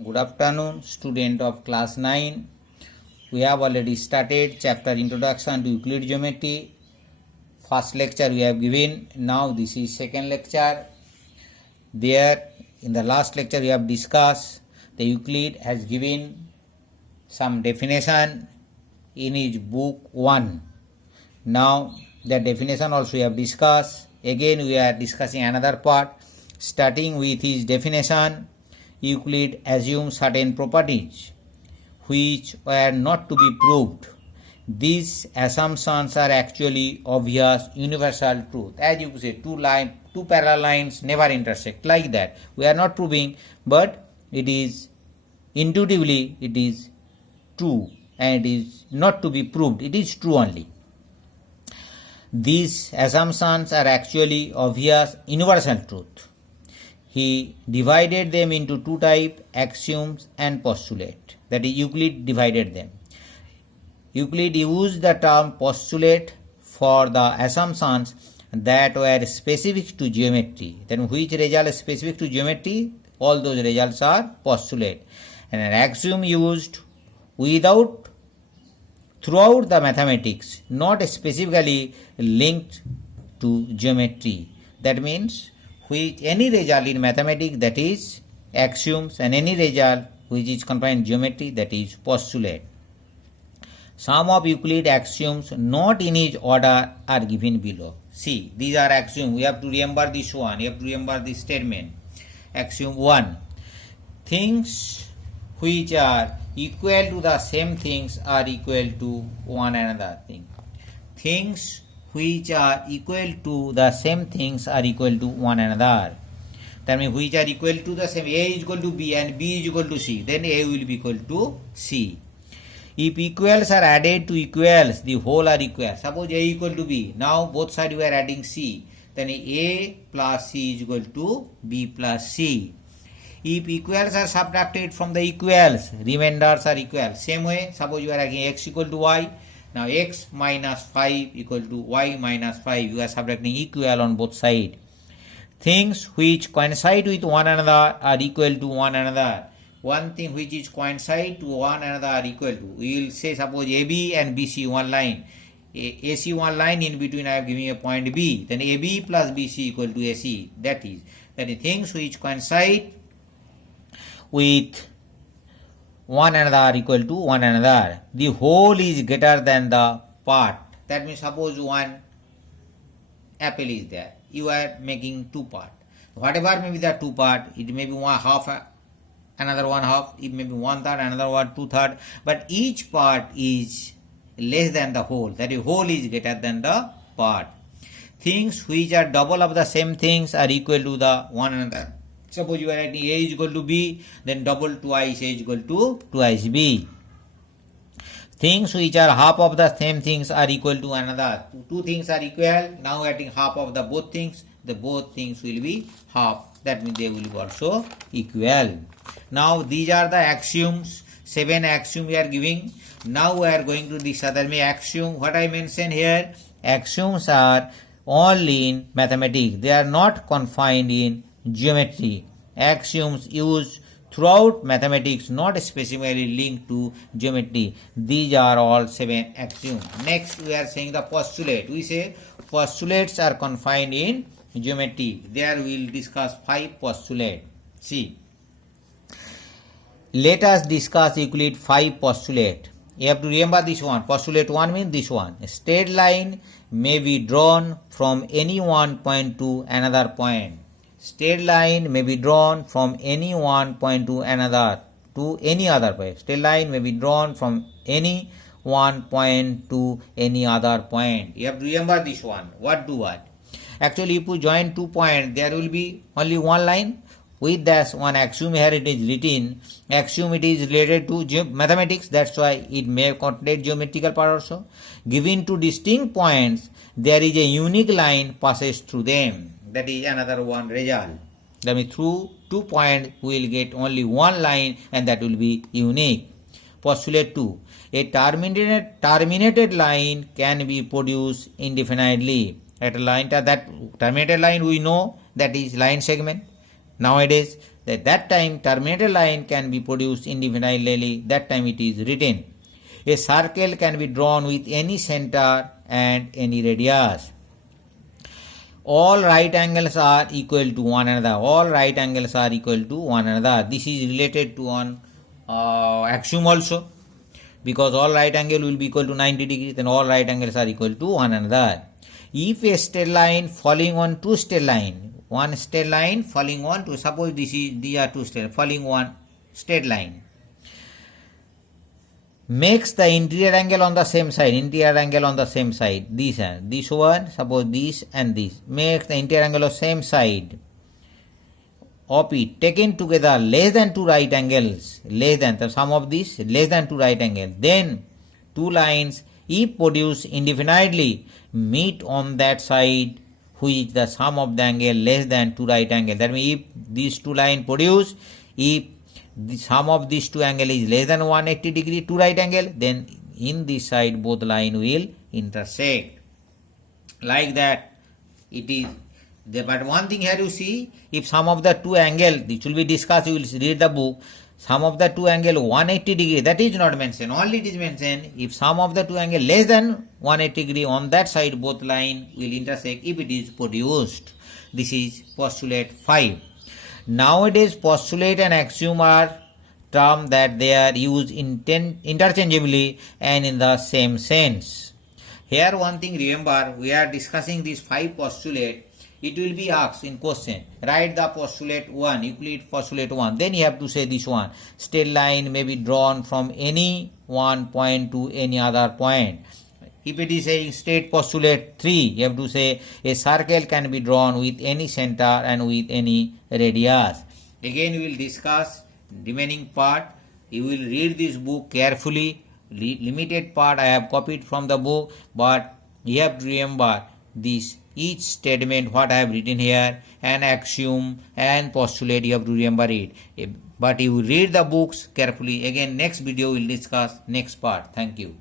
Good afternoon, student of class 9. We have already started chapter Introduction to Euclid Geometry. First lecture we have given. Now this is second lecture. There in the last lecture we have discussed the Euclid has given some definition in his book 1. Now the definition also we have discussed. Again we are discussing another part. Starting with his definition, Euclid assumes certain properties which were not to be proved. These assumptions are actually obvious universal truth. As you say, two parallel lines never intersect, like that. We are not proving, but it is intuitively it is true and it is not to be proved. It is true only. These assumptions are actually obvious universal truth. He divided them into two types, axioms and postulate. That is, Euclid divided them. Euclid used the term postulate for the assumptions that were specific to geometry. Then which result is specific to geometry? All those results are postulate. And an axiom used throughout the mathematics, not specifically linked to geometry. That means which any result in mathematics, that is axioms, and any result which is confined in geometry, that is postulate. Some of Euclid axioms not in his order are given below. See, these are axioms. We have to remember this one. You have to remember this statement. Axiom 1. Things which are equal to the same things are equal to one another thing. Things which are equal to the same things are equal to one another. That means which are equal to the same. A is equal to B and B is equal to C. Then A will be equal to C. If equals are added to equals, the whole are equal. Suppose A equal to B. Now both sides we are adding C. Then A plus C is equal to B plus C. If equals are subtracted from the equals, remainders are equal. Same way, suppose you are adding X equal to Y. Now x minus 5 equal to y minus 5. You are subtracting equal on both sides. Things which coincide with one another are equal to one another. One thing which is coincide to one another are equal to. We will say suppose AB and BC one line. AC one line, in between I am giving a point B. Then AB plus BC equal to AC. That is things which coincide with one another are equal to one another. The whole is greater than the part. That means suppose one apple is there. You are making two parts. Whatever may be the two part, it may be one half, another one half, it may be one third, another one two third. But each part is less than the whole. That is, whole is greater than the part. Things which are double of the same things are equal to the one another. Suppose you are writing A is equal to B, then double twice A is equal to twice B. Things which are half of the same things are equal to another. Two things are equal. Now adding half of the both things, the both things will be half. That means they will be also equal. Now these are the axioms. 7 axioms we are giving. Now we are going to this other axiom. What I mentioned here, axioms are only in mathematics. They are not confined in geometry. Axioms used throughout mathematics, not specifically linked to geometry. These are all 7 axioms. Next we are saying the postulate. We say postulates are confined in geometry. There we will discuss 5 postulates. See, let us discuss Euclid 5 postulate. You have to remember this one. Postulate 1 means this one. A straight line may be drawn from any one point to another point. Straight line may be drawn from any one point to another, to any other point. Straight line may be drawn from any one point to any other point. You have to remember this one. What do what? Actually, if you join 2 points, there will be only one line. With that one axiom here it is written. Axiom it is related to mathematics. That's why it may contain geometrical part also. Given two distinct points, there is a unique line passes through them. That is another one result. That means through 2 points we will get only one line and that will be unique. Postulate 2. A terminated line can be produced indefinitely. At a line, that terminated line we know that is line segment. Nowadays, at that time terminated line can be produced indefinitely, that time it is written. A circle can be drawn with any center and any radius. All right angles are equal to one another. All right angles are equal to one another. This is related to one axiom also, because all right angle will be equal to 90 degrees, then all right angles are equal to one another. If a straight line falling on two straight line, one straight line falling on to, suppose these are two straight falling one straight line, makes the interior angle on the same side, this one, suppose this and this, makes the interior angle of same side of it taken together less than two right angles, less than the sum of this less than two right angles, then two lines if produced indefinitely meet on that side which the sum of the angle less than two right angles. That means if these two lines produce, if the sum of these two angles is less than 180 degree, two right angle, then in this side both line will intersect. Like that it is. But one thing here you see, if sum of the two angle, this will be discussed, you will read the book, sum of the two angle 180 degree, that is not mentioned. Only it is mentioned if sum of the two angle less than 180 degree, on that side both line will intersect if it is produced. This is postulate 5. Nowadays postulate and axiom are terms that they are used interchangeably and in the same sense. Here one thing remember, we are discussing these 5 postulates. It will be asked in question, write the postulate 1, Euclid postulate 1. Then you have to say this one, straight line may be drawn from any one point to any other point. If it is saying straight postulate 3, you have to say a circle can be drawn with any center and with any radius. Again we will discuss remaining part. You will read this book carefully. Limited part I have copied from the book, but you have to remember this each statement what I have written here, and axiom and postulate, you have to remember it. But you read the books carefully. Again next video we will discuss next part. Thank you.